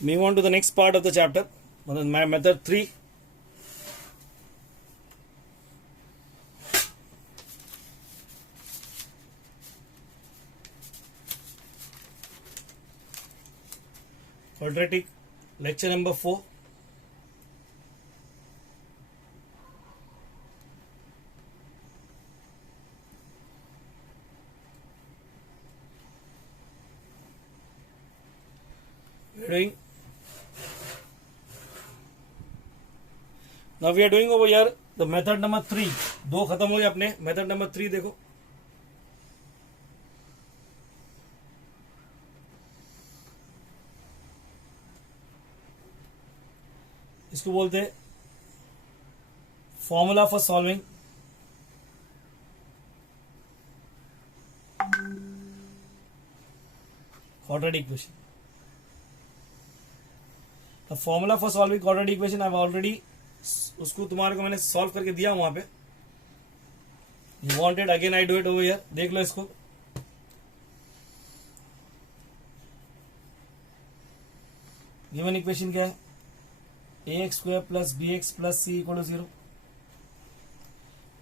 Move on to the next part of the chapter, my method 3. Quadratic, lecture number 4. Now we are doing over here the method number 3. दो खत्म हो गए अपने. Method number 3 देखो. इसको बोलते हैं formula for solving quadratic equation. The formula for solving quadratic equation I've already उसको तुम्हारे को मैंने सॉल्व करके दिया वहां पे. You wanted again I do it over here. देख लो इसको. गिवन इक्वेशन क्या है? ax square plus B X plus C equal to 0.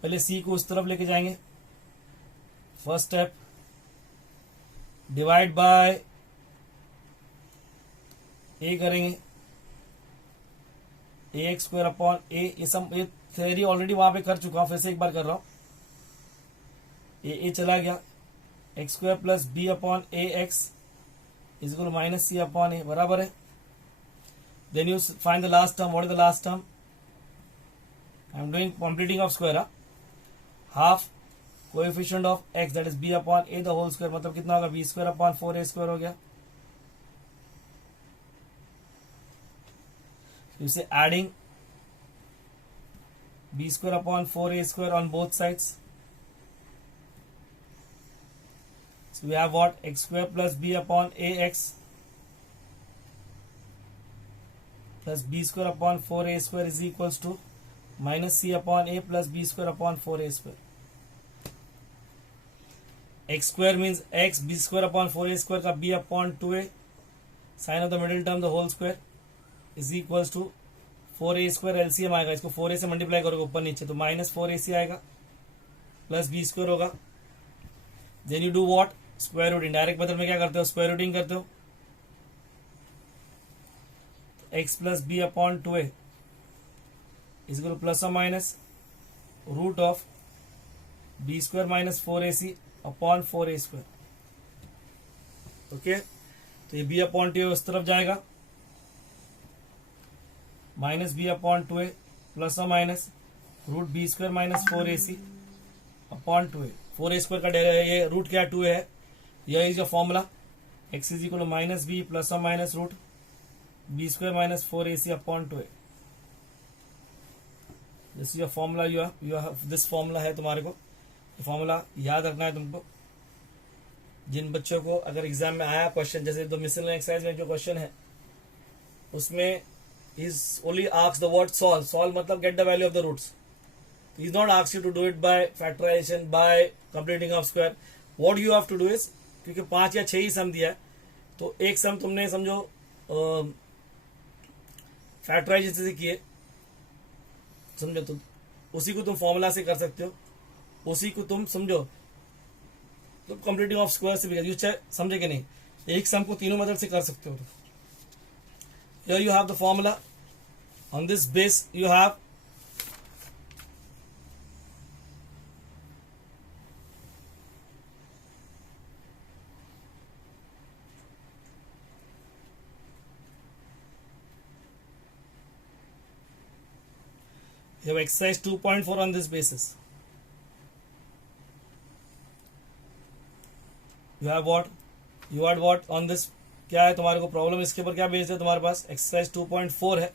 पहले c को उस तरफ लेके जाएंगे. First step, divide by a करेंगे. ax square upon a. ये थ्योरी ऑलरेडी वहां पे कर चुका हूं, फिर से एक बार कर रहा हूं. a चला गया. X square plus b upon a x is equal minus c upon a, बराबर है. Then you find the last term. What is the last term? I am doing completing of square. Half coefficient of x, that is b upon a the whole square. मतलब कितना होगा? b square upon 4a square हो गया. You say adding b square upon 4a square on both sides. So we have what? X square plus b upon ax plus b square upon 4a square is equals to minus c upon a plus b square upon 4a square. X square means x, b square upon 4a square का b upon 2a, sin of the middle term the whole square is equals to 4a square. LCM आएगा, इसको 4a से multiply करोगे ऊपर नीचे तो minus 4ac आएगा plus b square होगा. Then you do what? Square root. Indirect method में क्या करते हो? स्क्वायर रूटिंग करते हो. x plus b upon 2a is equal plus और minus root of B square minus 4ac upon 4a square. Okay, तो ये b अपॉन 2a उस तरफ जाएगा. Minus b upon 2a plus और minus root b square minus 4ac upon 2a. 4a square का ये root क्या 2a है. यह is your formula. x is equal minus b plus और minus root b square minus 4ac upon 2a. This is your formula. You have this formula है तुम्हारे को. ये फॉर्मूला याद रखना है तुमको. जिन बच्चों को अगर एग्जाम में आया क्वेश्चन, जैसे तो मिसलेनियस एक्सरसाइज में जो क्वेश्चन है उसमें is only asked the word solve. Solve मतलब get the value of the roots. Is not asked you to do it by factorisation, by completing of square. What you have to do is, क्योंकि 5 या 6 ही सम दिया है तो एक सम तुमने समझो factorisation से किए, समझो, तो उसी को तुम फॉर्मूला से कर सकते हो. उसी को तुम समझो तो कंप्लीटिंग ऑफ स्क्वायर से भी समझे कि नहीं. एक सम को तीनों मेथड से कर सकते हो. Here you have the formula. On this base you have you have exercise 2.4 on this basis. You have what? You had what on this? क्या है तुम्हारे को प्रॉब्लम? इसके ऊपर क्या बेस है तुम्हारे पास? एक्सरसाइज 2.4 है.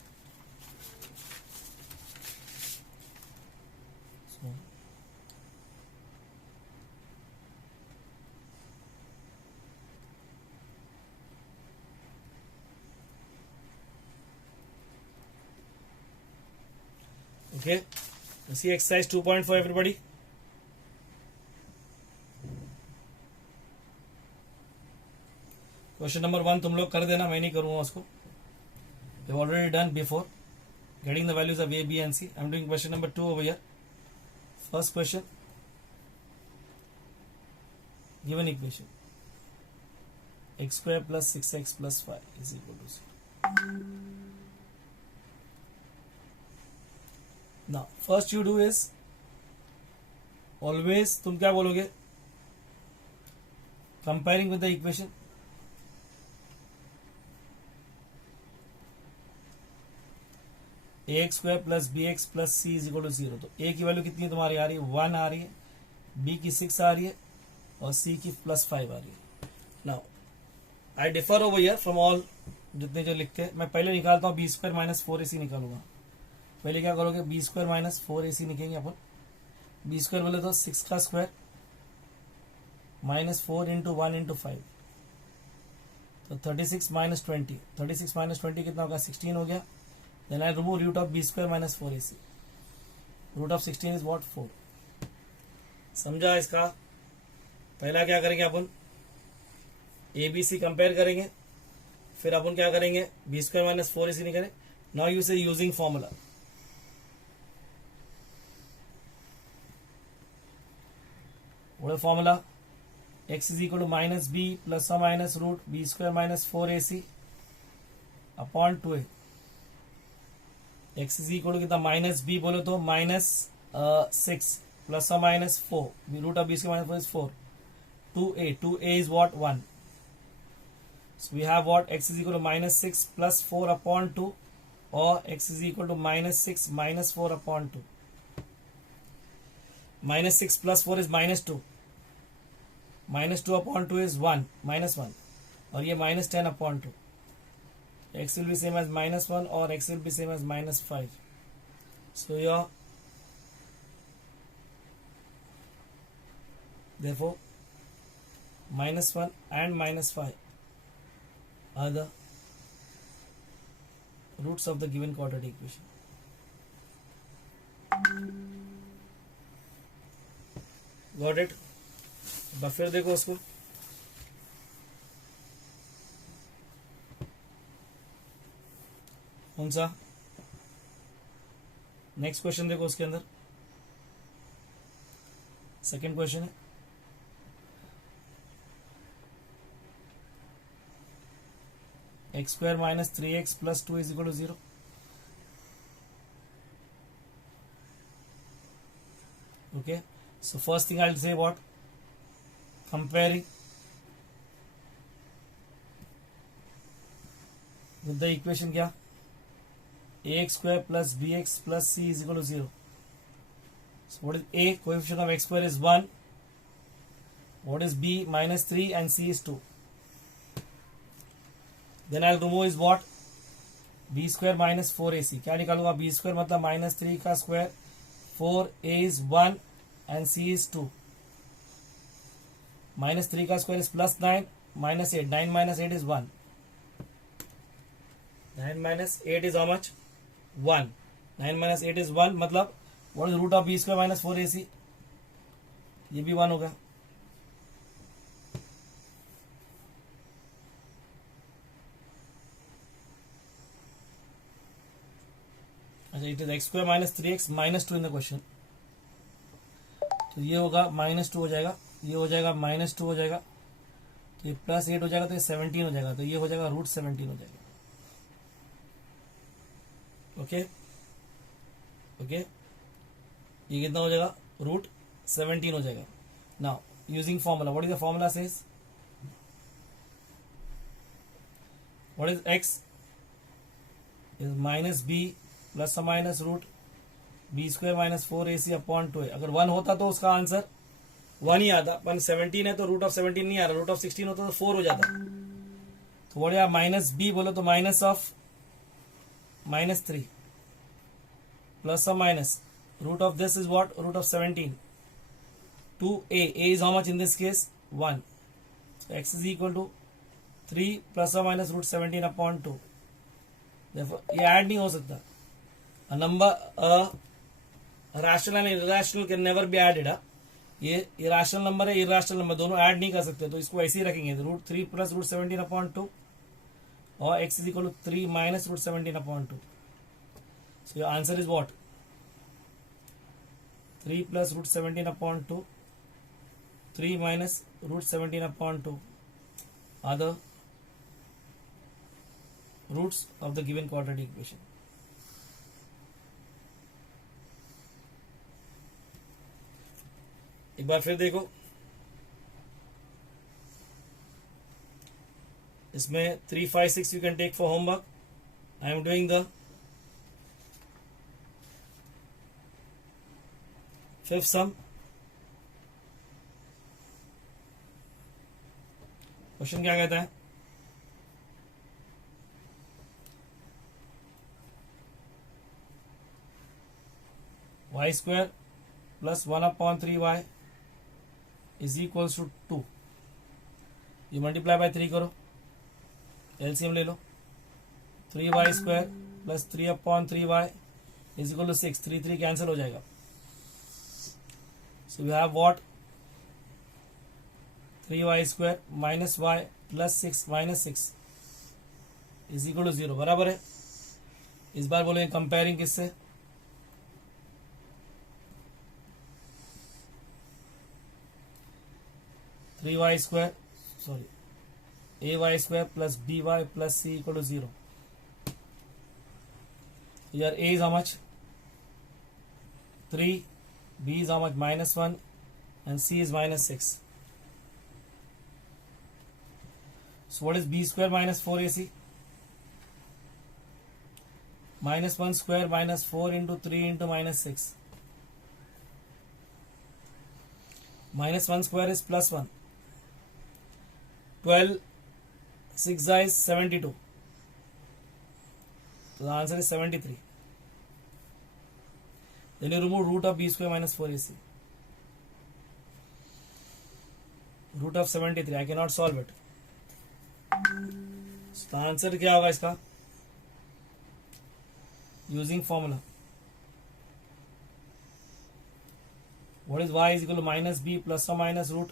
Okay, see exercise 2.4 everybody. Question number 1 तुम लोग कर देना, मैं नहीं करूंगा उसको. we have already done before, getting the values of a, b and c. I am doing question number 2 over here. First question, given equation x square plus 6x plus 5 is equal to 0. Now first you do is, always तुम क्या बोलोगे, comparing with the equation. ax square plus bx plus c is equal to 0. तो a की value कितनी तुम्हारी आ रही है, 1 आ रही है, b की 6 आ रही है और c की प्लस 5 आ रही है. Now I differ over here from all जितने जो लिखते हैं. मैं पहले निकालता हूँ बी स्क्वायर माइनस 4ac निकालूंगा. पहले क्या करोगे, बी स्क्वायर माइनस 4ac निकलेंगे अपन. बी स्क्वायर बोले तो 6 का स्क्वायर माइनस 4 इंटू 1 इंटू 5, तो 36 माइनस 20. 36 माइनस 20 कितना होगा, 16 हो गया. Then I remove root of b square minus 4ac. Root of 16 is what, 4. समझा इसका. पहला क्या करेंगे अपन, ए बी सी कंपेयर करेंगे, फिर अपन क्या करेंगे, बी स्क्वायर माइनस 4ac निकालें. नाउ यू से using formula. what is formula, x is equal to minus b plus or minus root b square minus 4ac upon 2a. x is equal to कितना, minus b बोले तो minus 6 plus और minus 4, root of b square minus 4 is 4. 2a is what, 1. So we have what, x is equal to minus 6 plus 4 upon 2, or x is equal to minus 6 minus 4 upon 2. Minus 6 plus 4 is minus 2. Minus 2 upon 2 is 1, minus 1. और ये minus 10 upon 2. X will be same as minus 1 or x will be same as minus 5. So your, therefore minus 1 and minus 5 are the roots of the given quadratic equation. Got it? बस फिर देखो उसको. कौन सा next question देखो, उसके अंदर second question है, X square minus 3x plus 2 is equal to 0. Okay, so first thing I will say what, comparing with the equation क्या, ax square plus bx plus c is equal to 0. So what is a, coefficient of x square is 1. What is b, minus 3, and c is 2. Then I'll remove is what, b square minus 4ac. क्या निकालूंगा, b square मतलब minus 3 का square, 4a is 1 and c is 2. Minus 3 का square is plus 9, minus 8. 9 minus 8 is 1. 9 minus 8 is how much, 1. 9 minus 8 is 1. मतलब what is root of b square minus 4ac, ये भी 1 होगा. अच्छा, it is x square minus 3x minus 2 in the question. तो ये होगा minus 2 हो जाएगा, ये हो जाएगा माइनस 2 हो जाएगा, तो ये प्लस 8 हो जाएगा, तो ये 17 हो जाएगा, तो ये हो जाएगा रूट 17 हो जाएगा. ओके ओके, ये कितना हो जाएगा, रूट 17 हो जाएगा. Now using formula, what is the formula says, what is x is minus b plus और minus root b square minus 4ac upon 2a. अगर 1 होता तो उसका आंसर 1 ही आता, पर 17 है तो रूट ऑफ 17 नहीं आ रहा, रूट ऑफ 16 होता तो 4 हो जाता. तो व्हाट इज माइनस b बोलो तो माइनस ऑफ माइनस 3 प्लस और minus root of this is what, root of 17. 2a, a is how much in this case, 1. So x is equal to 3 plus or minus root 17 upon 2. Therefore ये add नहीं हो सकता. A number, rational and irrational can never be added. ये irrational number है, irrational number दोनों add नहीं कर सकते, तो इसको ऐसे ही रखेंगे. Root 3 plus root 17 upon 2 or x is equal to 3 minus root 17 upon 2. So your answer is what? 3 plus root 17 upon 2, 3 minus root 17 upon 2 are the roots of the given quadratic equation. एक बार फिर देखो, इसमें 3, 5, 6 you can take for homework. I am doing the fifth sum. Question क्या कहता है? y square plus 1 upon 3y is equals to 2. ये multiply by 3 करो, LCM ले लो. 3y square plus 3 upon 3y is equal to 6. 3 3 cancel हो जाएगा. So we have what? 3y square minus y plus 6 minus 6 is equal to 0. बराबर है. इस बार बोलेंगे कंपेयरिंग किससे? Three Y square sorry ay square plus by plus c equal to 0. Here a is how much? 3, b is how much? Minus 1 and c is minus 6. So what is b square minus 4ac? Minus 1 square minus 4 into 3 into minus 6. Minus 1 square is plus 1. 12 6 is 72. So the answer is 73. Then you remove root of b square minus 4ac. Root of 73. I cannot solve it. So the answer क्या होगा इसका? Using formula. What is y is equal to minus b plus or minus root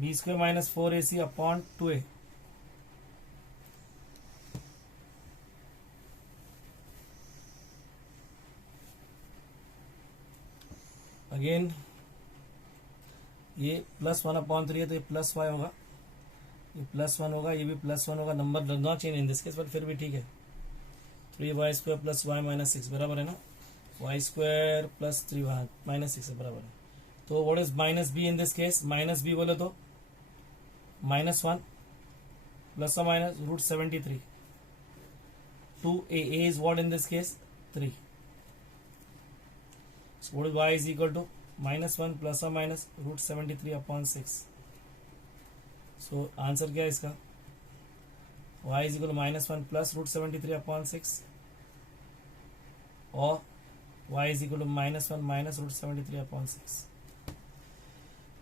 b square minus 4ac upon 2a. Again ये plus 1 upon 3 है तो ये plus y होगा, ये plus 1 होगा, ये भी प्लस 1 होगा. Number does not change in this case, but फिर भी ठीक है. 3y square plus y minus 6 बराबर है ना. y square plus 3y minus 6 बराबर है. तो what is minus b in this case? Minus b बोले तो माइनस 1 प्लस और minus root 73. 2a is what in this case? 3. So what is y is equal to minus 1 plus or minus root 73 upon 6. So answer क्या है इसका? y is equal to minus 1 plus root 73 upon 6 और y is equal to minus 1 minus root 73 upon 6.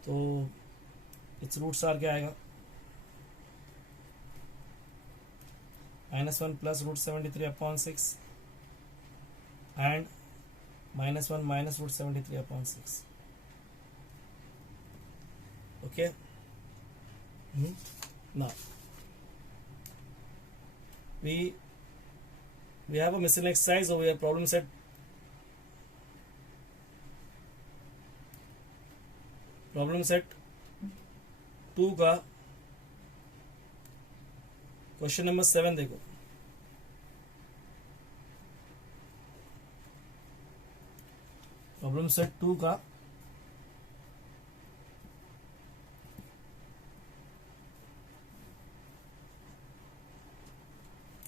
तो its roots are क्या आएगा? minus 1 plus root 73 upon 6 and minus 1 minus root 73 upon 6. Okay. Now we have a missing exercise over here. Problem set problem set 2 का question number 7 देखो. Problem set 2 का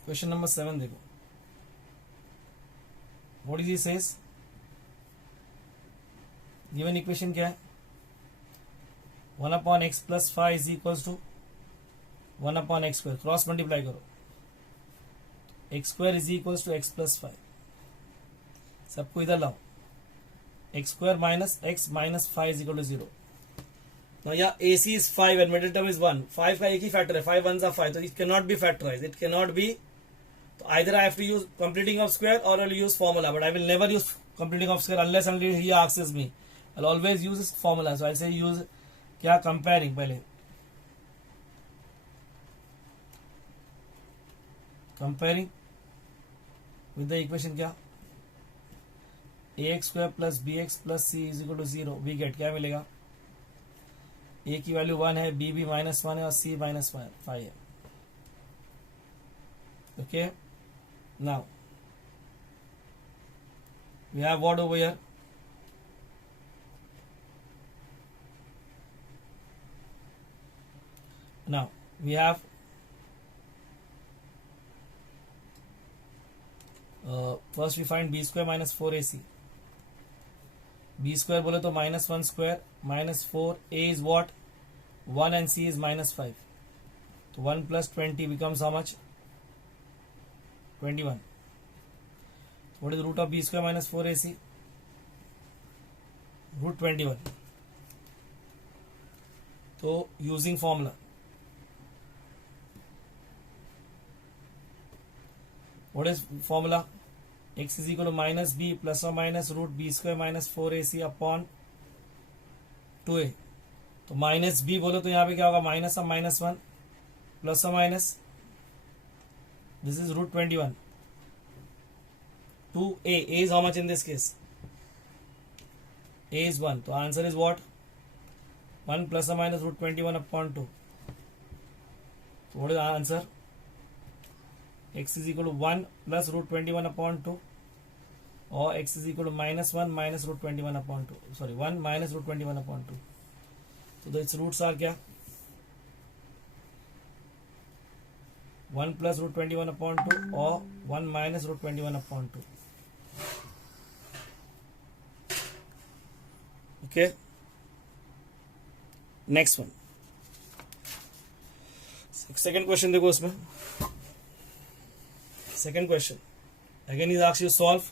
question number 7 देखो. What is he says? Given equation क्या है? 1 upon x plus 5 is equals to 1 upon x square. Cross multiply करो. X square is equals to x plus 5. सबको इधर लाओ. X square minus x minus 5 is equal to 0. Now yeah, AC is 5 and middle term is 1. 5 का एक ही factor है. 5 1s are 5. So it cannot be factorized. It cannot be. So either I have to use completing of square or I'll use formula. But I will never use completing of square unless he asks me. I'll always use this formula. So I'll say use क्या comparing पहले. Comparing with the equation क्या, ax square plus B X plus C is equal to 0, we get क्या मिलेगा, a की value 1 है, b भी -1 है और c -5 है. Okay, now we have what over here, now we have first we find b square minus 4ac. b square बोले तो -1 square minus 4, a is what 1 and c is -5, तो 1 plus 20 becomes how much, 21. What is the root of b square minus 4ac, root 21. तो using formula, what is formula, x is equal to minus b plus or minus root b square minus 4ac upon 2a. तो minus b बोलो तो यहाँ पे क्या होगा, minus और -1 plus और minus, this is root 21 two a is how much in this case, a is 1, तो आंसर इज व्हाट 1 प्लस और minus root 21 upon 2. What is answer, x is equal to 1 plus root 21 upon 2 or x is equal to -1 minus root 21 upon 2, sorry 1 minus root 21 upon 2. So its roots are क्या, 1 plus root 21 upon 2 or 1 minus root 21 upon 2. Okay, next one, second question देखो उसमें. Second question, again is asked you solve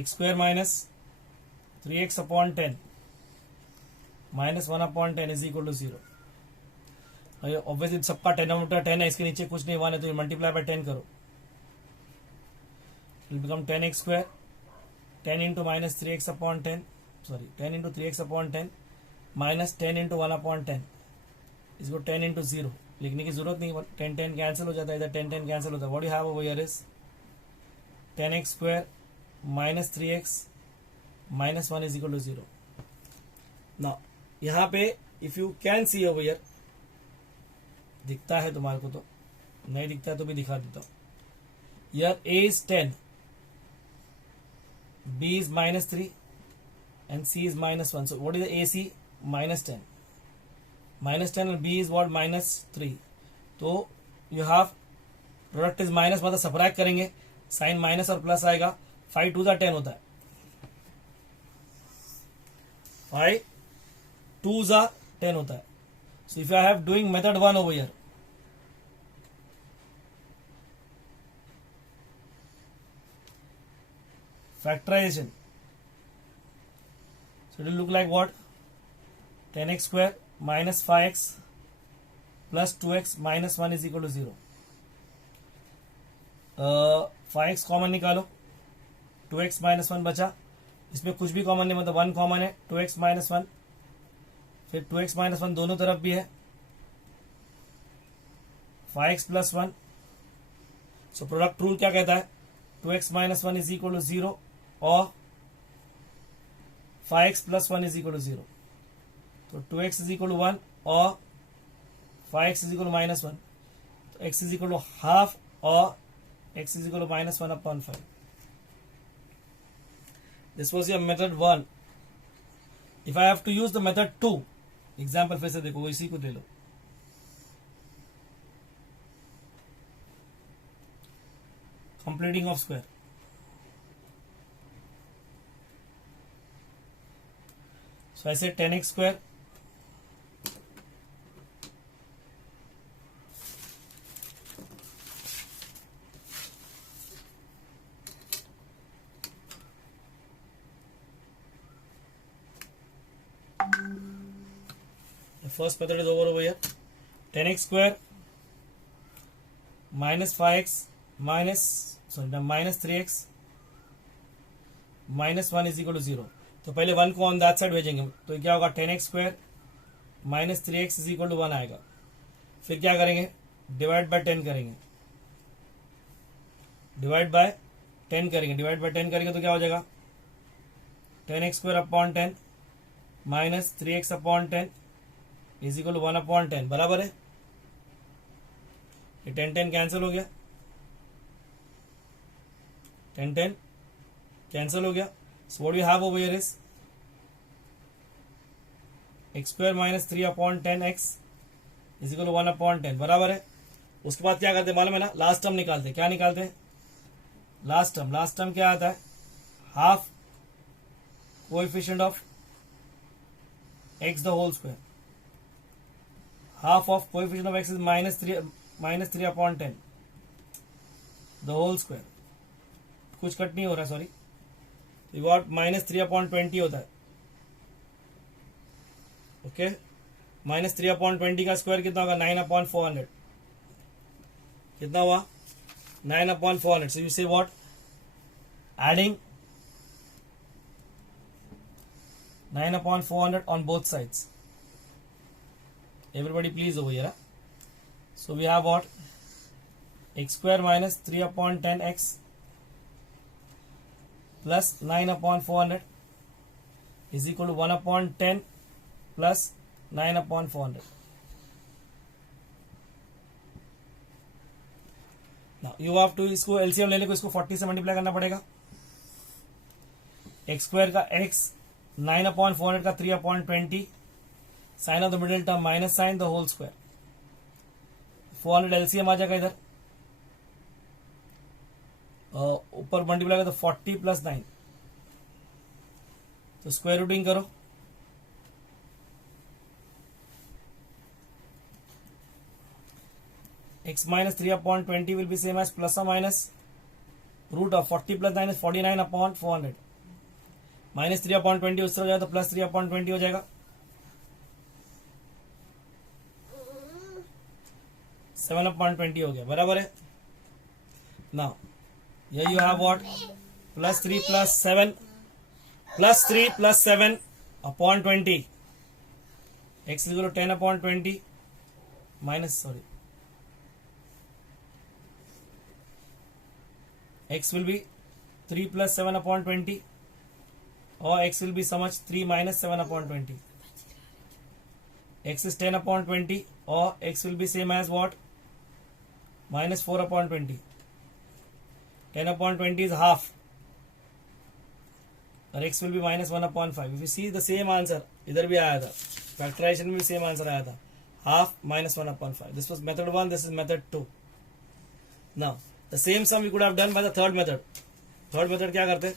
x square minus 3x upon 10 minus 1 upon 10 is equal to 0. Obviously सबका 10 है, इसके नीचे कुछ नहीं 1 है, तो मल्टीप्लाई बाय 10 करो, it become 10x square 10 into minus 3x upon 10, sorry 10 into 3x upon 10 minus 10 into 1 upon 10, इसको 10 इंटू 0 लिखने की जरूरत नहीं, 10 कैंसिल हो जाता है, इधर 10 कैंसिल होता है. What you have over here is 10x square minus 3x minus 1 is equal to 0. Now यहाँ पे if you can see over here, दिखता है तुम्हारे को, तो नहीं दिखता है तो भी दिखा देता हूँ. Here a is 10, b is -3 and c is -1. So what is the ac, -10. -10 and b is what, -3. तो you have product is minus, मतलब सब्ट्रैक्ट करेंगे, साइन माइनस और प्लस आएगा, 5 2 10 होता है, 5 2 10 होता है. So if I have doing method 1 over here, factorization, so it will look like what, 10x square minus 5x plus 2x minus 1 is equal to 0. 5x common निकालो, 2x minus 1 बचा, इसमें कुछ भी कॉमन नहीं, मतलब 1 कॉमन है, 2x minus 1, फिर 2x minus 1 दोनों तरफ भी है, 5x plus 1. So product rule क्या कहता है, 2x minus 1 is equal to 0 और 5x plus 1 is equal to 0. तो 2x is equal to 1 और 5x is equal to -1. तो x is equal to half और x is equal to -1 upon 5. This was your method 1. If I have to use the method 2, example फिर से देखो, इसी को ले लो, completing of square. So I said 10x square the first method is over here. 10x square minus 5x minus 3x minus 1 is equal to 0. तो पहले 1 को on that side भेजेंगे, तो क्या होगा, 10x square minus 3x is equal to 1 आएगा. फिर क्या करेंगे, डिवाइड बाय 10 करेंगे, डिवाइड बाय 10 करेंगे, डिवाइड बाय 10 करेंगे तो क्या हो जाएगा, 10x square upon 10 minus 3x upon 10 is equal 1 upon 10, बराबर है। ये 10 कैंसिल हो गया, 10 कैंसिल हो गया। So what we have over here is x square minus 3 upon 10x is equal 1 upon 10, बराबर है। उसके बाद क्या करते हैं मालूम है ना, लास्ट टर्म निकालते हैं। क्या निकालते हैं, लास्ट टर्म क्या आता है, half coefficient of x the whole square, half of coefficient of x is minus 3 upon 10 the whole square, कुछ कट नहीं हो रहा, सॉरी, -3 अपॉन 20 होता है। ओके, -3 अपॉन 20 का स्क्वायर कितना होगा, 9 अपॉन 400, कितना हुआ, 9 अपॉन 400। सो यू से what, adding 9 upon 400 on both sides. Everybody please over here. So we have what, x square minus 3 upon 10x plus 9 upon 400 is equal to 1 upon 10 plus 9 upon 400. Now you have to इसको LCM लेने को इसको 40 से multiply करना पड़ेगा। x square का x, 9 upon 400 का 3 upon 20, sign of the middle term minus sign the whole square, 400 LCM आ जाएगा इधर, ऊपर मल्टीप्लाई करो तो 40 प्लस 9, तो स्क्वायर रूटिंग करो, x minus 3 upon 20 will be same as plus और minus root of 40 plus 9 is 49 upon 400, -3 upon 20 उस तरह हो जाएगा तो +3 अपॉन 20 हो जाएगा, 7 अपॉन 20 हो गया, बराबर है। Now here you have what, +3 plus 7 +3 plus 7 upon 20, x equal to 10 upon 20 minus, sorry, x will be 3 plus 7 upon 20 or x will be so much 3 minus 7 upon 20. X is 10 upon 20 or x will be same as what, -4 upon 20. 10 upon 20 is half और x will be -1 upon 5. If you see the same answer इधर भी आया था, factorisation में भी same answer आया था, half -1 upon 5. This was method 1, this is method 2. Now the same sum we could have done by the third method. Third method क्या करते,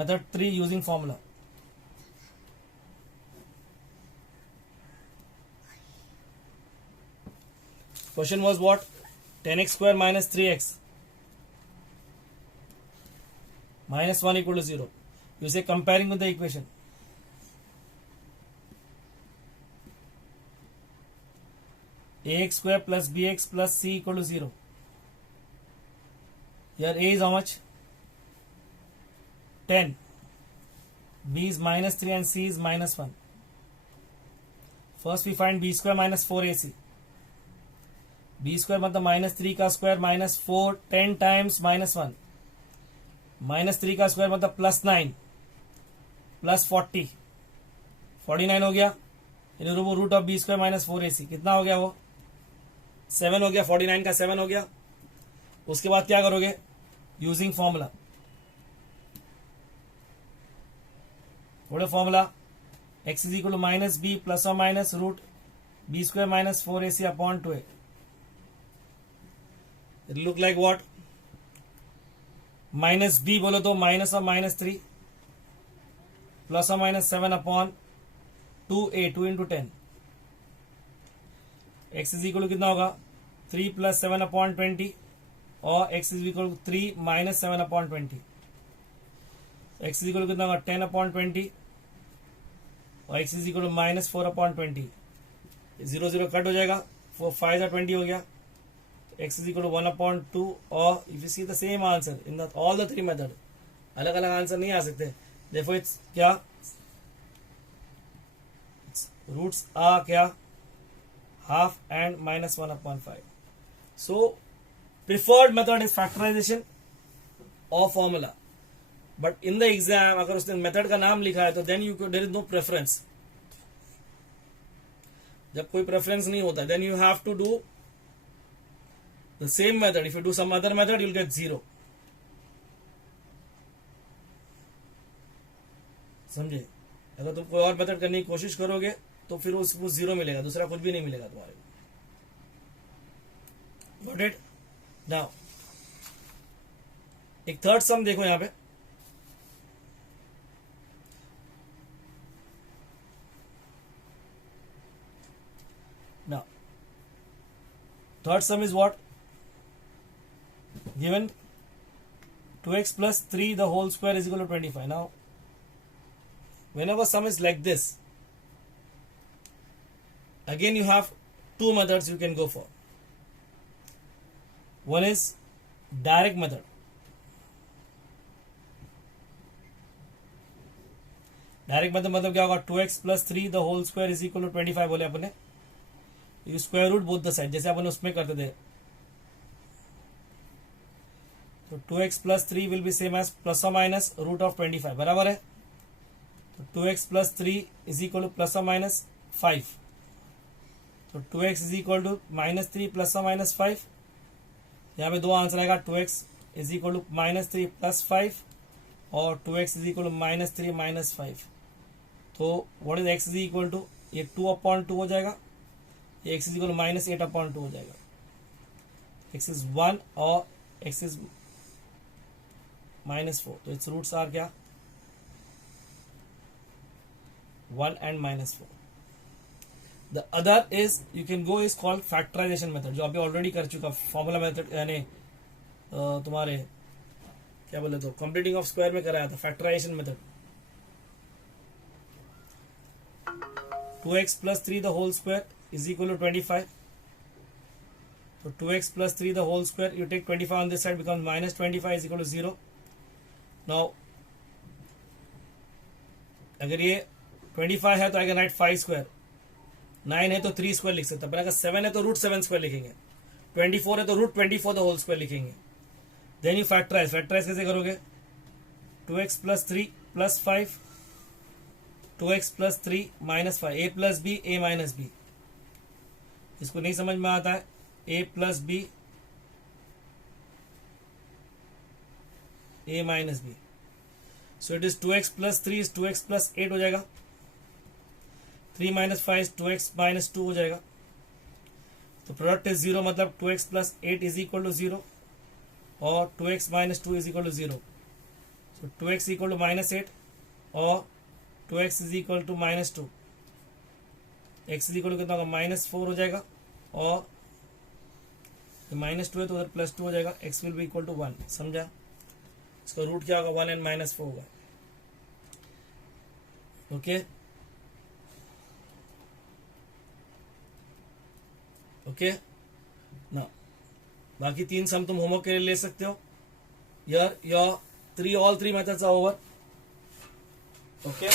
method 3 using formula. Question was what, 10x square minus 3x minus 1 equal to 0. You say comparing with the equation. ax square plus bx plus c equal to 0. Here a is how much, 10, b is -3 and c is -1. First we find b square minus 4ac. b square मतलब -3 का square -4, 10 times -1, -3 का square मतलब +9 plus 40, 49 हो गया, root of B square minus 4ac, कितना हो गया वो, 7 हो गया, 49 का 7 हो गया। उसके बाद क्या करोगे, using formula, formula x is equal to -b plus और minus root b square minus 4ac upon 2a. It look like what, -b बोलो तो माइनस और -3 प्लस और minus 7 upon 2a, 2 into 10, x is equal to कितना होगा, 3 plus 7 upon 20 और x is equal to 3 minus 7 upon 20, x is equal to कितना होगा, 10 upon 20 और x is equal to -4 upon 20, 0 0 cut हो जाएगा, 4 5 या 20 हो गया, x is equal to 1 upon 2 और if you see the same answer in the all the 3 method, अलग अलग आंसर नहीं आ सकते, देखो इट्स क्या रूट्स आ क्या half and minus 1 upon 5. So preferred method is factorization of formula, but in the exam अगर उसने method का नाम लिखा है तो then there is no preference. जब कोई preference नहीं होता then you have to do the same method. If you do some other method you'll get 0. समझे? अगर तुम कोई और मेथड करने की कोशिश करोगे तो फिर उसको 0 मिलेगा, दूसरा कुछ भी नहीं मिलेगा तुम्हारे को. Got it? Now एक थर्ड सम देखो यहां पे. Now third sum is what? Given 2x plus 3 the whole square is equal to 25. Now whenever sum is like this, again you have two methods you can go for. One is direct method. Direct मतलब क्या होगा? 2x plus 3 the whole square is equal to 25 बोले अपने. You square root both the side जैसे अपन उसमें करते थे. तो 2x plus 3 will be same as plus और माइनस रूट ऑफ 25. बराबर है. तो 2x plus 3 is equal to plus और माइनस 5. तो 2x is equal to minus 3 plus और माइनस 5. यहाँ पे दो आंसर आएगा. 2x is equal to minus 3 plus 5 और 2x is equal to minus 3 minus 5. तो what is x is equal to? ये 2/2 हो जाएगा. x is equal to minus 8/2 हो जाएगा. x इज 1 और x इज माइनस 4. तो इट्स रूट्स आर क्या? 1 and minus 4. The other is you can go is called factorization method, जो अभी ऑलरेडी कर चुका. फॉर्मूला मेथड यानी तुम्हारे क्या बोले तो कंप्लीटिंग ऑफ स्क्वायर में कराया था factorisation method. 2x plus 3 the whole square is equal to 25. So 2x plus 3 the whole square, you take 25 on this side, becomes minus 25 is equal to 0. Now अगर ये 25 है तो आई कैन राइट 5 स्क्वायर. 9 है तो 3 square लिख सकते हैं. अगर 7 है तो रूट 7 स्क्वायर लिखेंगे. 24 है तो रूट 24 द होल स्क्वायर लिखेंगे. Then you factorize. फैक्टराइज कैसे करोगे? 2x plus 3 plus 5, 2x plus 3 minus 5, a plus b, a minus b. इसको नहीं समझ में आता है. a plus b, a minus b. So it is 2x plus 3 is 2x plus 8 हो जाएगा. 3 minus 5 is 2x minus 2 हो जाएगा. तो प्रोडक्ट इज 0 मतलब 2x plus 8 is equal to 0 और 2x minus 2 is equal to 0. So 2x equal to minus 8 और 2x is equal to minus 2. x is equal to कितना होगा? minus 4 हो जाएगा और माइनस 2 है तो उधर प्लस 2 हो जाएगा. x will be equal to 1. समझा? इसका रूट क्या होगा? 1 and minus 4 होगा. ओके ओके ना. बाकी 3 सम तुम होमवर्क के लिए ले सकते हो. Your all 3 methods are over. Okay